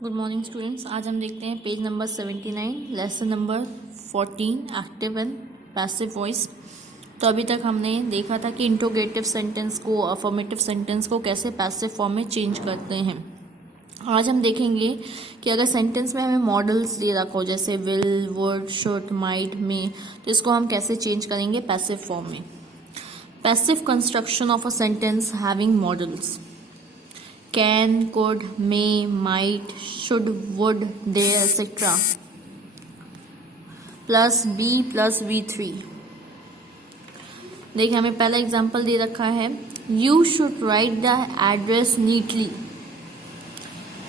Good morning students. आज हम देखते हैं page number 79 lesson number 14 active and passive voice. तो अभी तक हमने देखा था कि इंट्रोगेटिव सेंटेंस को अफर्मेटिव सेंटेंस को कैसे पैसिव फॉर्म में चेंज करते हैं। आज हम देखेंगे कि अगर सेंटेंस में हमें मॉडल्स दे रखा हो जैसे will, would, should, might, may, तो इसको हम कैसे चेंज करेंगे पैसिव फॉर्म में। Passive construction of a sentence having modals can, could, may, might, should, would, dare, etc. Plus be plus V3। देखिए हमें पहला एग्जाम्पल दे रखा है, you should write the address neatly.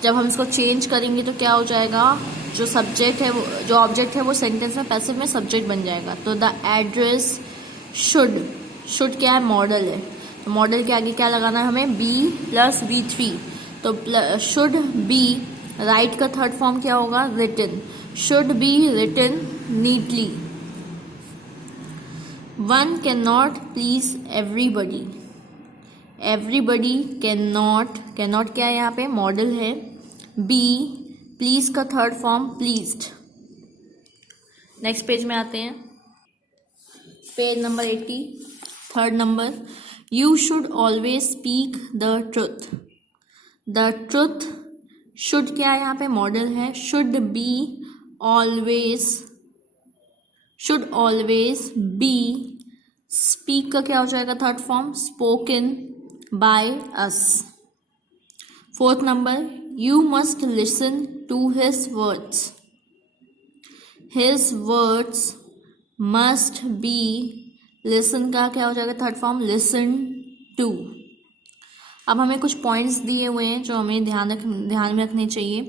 जब हम इसको चेंज करेंगे तो क्या हो जाएगा, जो सब्जेक्ट है जो ऑब्जेक्ट है वो सेंटेंस में पैसिव में सब्जेक्ट बन जाएगा। तो द एड्रेस शुड क्या है, मॉडल है, तो मॉडल के आगे क्या लगाना है हमें, बी प्लस V3। तो शुड बी, राइट का थर्ड फॉर्म क्या होगा, written, should be written neatly. One can not please everybody, everybody can not क्या है यहाँ पे, मॉडल है। बी, प्लीज का third form pleased. Next page में आते हैं, page number 80, third number, you should always speak the truth. The truth, should क्या है यहाँ पे, मॉडल है। Should be always be, speak का क्या हो जाएगा third form, spoken by us. Fourth number, you must listen to his words. His words must be, listen का क्या हो जाएगा थर्ड फॉर्म, लिसन टू। अब हमें कुछ पॉइंट्स दिए हुए हैं जो हमें ध्यान में रखने चाहिए।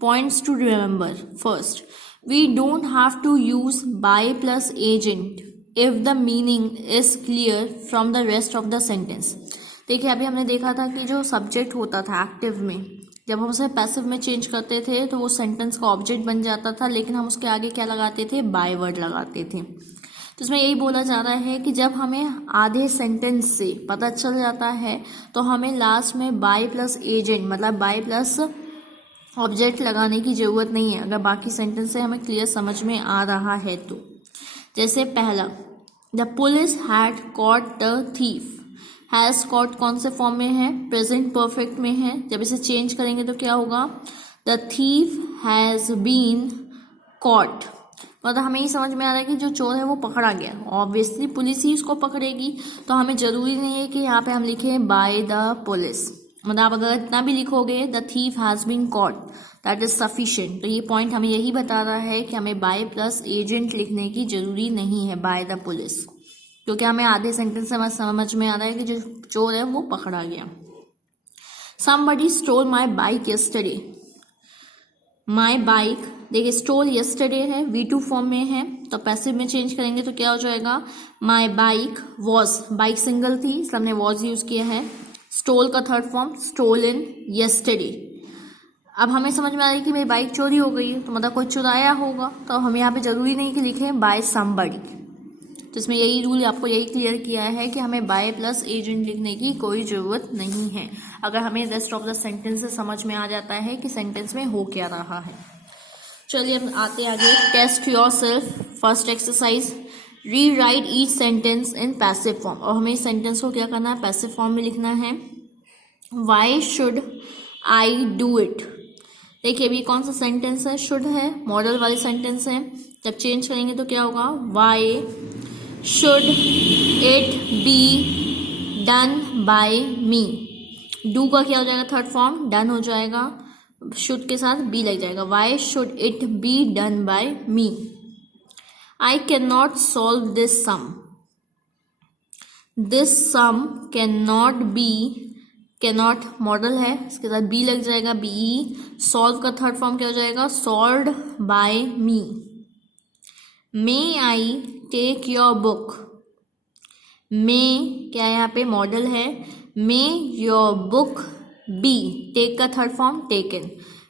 Points to remember, first, we don't have to use by plus agent if the meaning is clear from the rest of the sentence. देखिए अभी हमने देखा था कि जो सब्जेक्ट होता था एक्टिव में, जब हम उसे पैसिव में चेंज करते थे तो वो सेंटेंस का ऑब्जेक्ट बन जाता था, लेकिन हम उसके आगे क्या लगाते थे, बाय वर्ड लगाते थे। तो इसमें यही बोला जा रहा है कि जब हमें आधे सेंटेंस से पता चल जाता है तो हमें लास्ट में बाय प्लस एजेंट मतलब बाय प्लस ऑब्जेक्ट लगाने की जरूरत नहीं है, अगर बाकी सेंटेंस से हमें क्लियर समझ में आ रहा है तो। जैसे पहला, the police had caught the thief. Has caught कौन से फॉर्म में है, प्रेजेंट परफेक्ट में है। जब इसे चेंज करेंगे तो क्या होगा, the thief has been caught. मतलब हमें ये समझ में आ रहा है कि जो चोर है वो पकड़ा गया, ऑब्वियसली पुलिस ही उसको पकड़ेगी, तो हमें जरूरी नहीं है कि यहाँ पे हम लिखें बाय द पुलिस। मतलब आप अगर इतना भी लिखोगे, the thief has been caught, that is sufficient. तो ये पॉइंट हमें यही बता रहा है कि हमें बाय प्लस एजेंट लिखने की जरूरी नहीं है बाय द पुलिस, क्योंकि हमें आधे सेंटेंस से समझ में आ रहा है कि जो चोर है वो पकड़ा गया। Somebody stole my bike yesterday. My bike, देखिए स्टोल यस्टरडे है, V2 फॉर्म में है, तो पैसिव में चेंज करेंगे तो क्या हो जाएगा, my bike was, bike single थी इसलिए हमने वॉज यूज किया है। स्टोल का थर्ड फॉर्म स्टोलन यस्टरडे। अब हमें समझ में आ रही है कि मेरी बाइक चोरी हो गई है, तो मतलब कोई चुराया होगा, तो हम यहाँ पे जरूरी नहीं कि लिखें बाय समबडी। तो इसमें यही रूल आपको यही क्लियर किया है कि हमें बाय प्लस एजेंट लिखने की कोई ज़रूरत नहीं है, अगर हमें रेस्ट ऑफ द सेंटेंस से समझ में आ जाता है कि सेंटेंस में हो क्या रहा है। चलिए अब आते आगे, test your self. First exercise, rewrite each sentence in passive form. और हमें इस सेंटेंस को क्या करना है, पैसिव फॉर्म में लिखना है। Why should I do it. देखिए अभी कौन सा सेंटेंस है, शुड है, मॉडल वाली सेंटेंस है। जब चेंज करेंगे तो क्या होगा, Y should it be done by me. Do का क्या हो जाएगा थर्ड फॉर्म, डन हो जाएगा, शुड के साथ बी लग जाएगा। Why should it be done by me. I cannot solve this sum. This sum cannot be, cannot modal है, इसके साथ बी लग जाएगा, बी। सॉल्व का थर्ड फॉर्म क्या हो जाएगा, solved by me. May I take your book. May क्या यहाँ पे मॉडल है, may your book be, take का third form taken,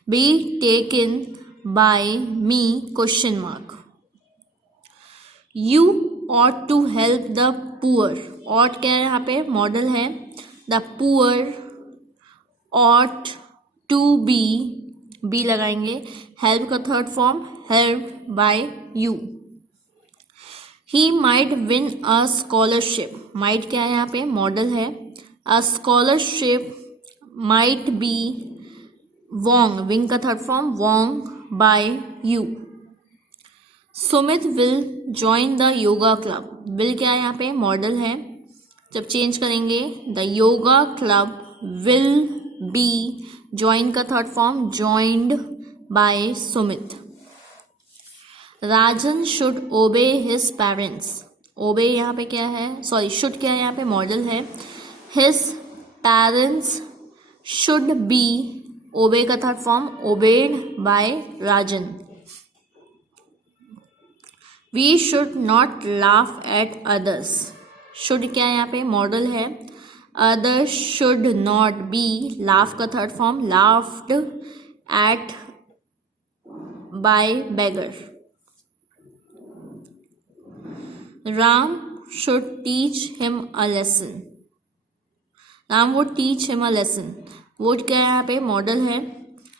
be taken by me question mark. You ought to help the poor. Ought क्या है यहाँ पे model है, the poor ought to be be लगाएंगे। हेल्प का third form help by you. He might win a scholarship, might क्या है यहाँ पे, मॉडल है। A scholarship might be won, win का third form won by you. Sumit will join the yoga club, will क्या है यहाँ पे, मॉडल है। जब चेंज करेंगे the yoga club will B, join का third form joined by Sumit. Rajan should obey his parents, obey यहाँ पे क्या है, सॉरी शुड क्या है यहाँ पे, मॉडल है। His parents should be, obey का third form obeyed by Rajan. We should not laugh at others, should क्या है यहाँ पे, मॉडल है। Others should not be, laugh का third form laughed at by beggar. Ram should teach him a lesson, Ram would teach him a lesson, would क्या है यहाँ पे, मॉडल है।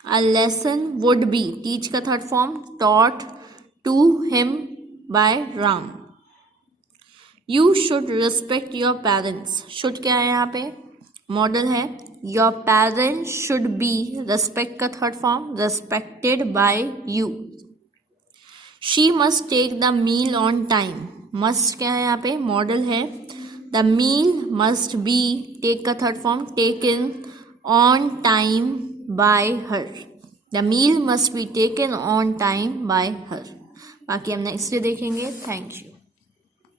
A lesson would be, teach का third form taught to him by Ram. You should respect your parents, should क्या है यहाँ पे, मॉडल है। Your parents should be, respect का third form respected by you. She must take the meal on time, must क्या है यहाँ पे, मॉडल है। The meal must be, take का third form taken on time by her, the meal must be taken on time by her. बाकी हम next day देखेंगे। Thank you.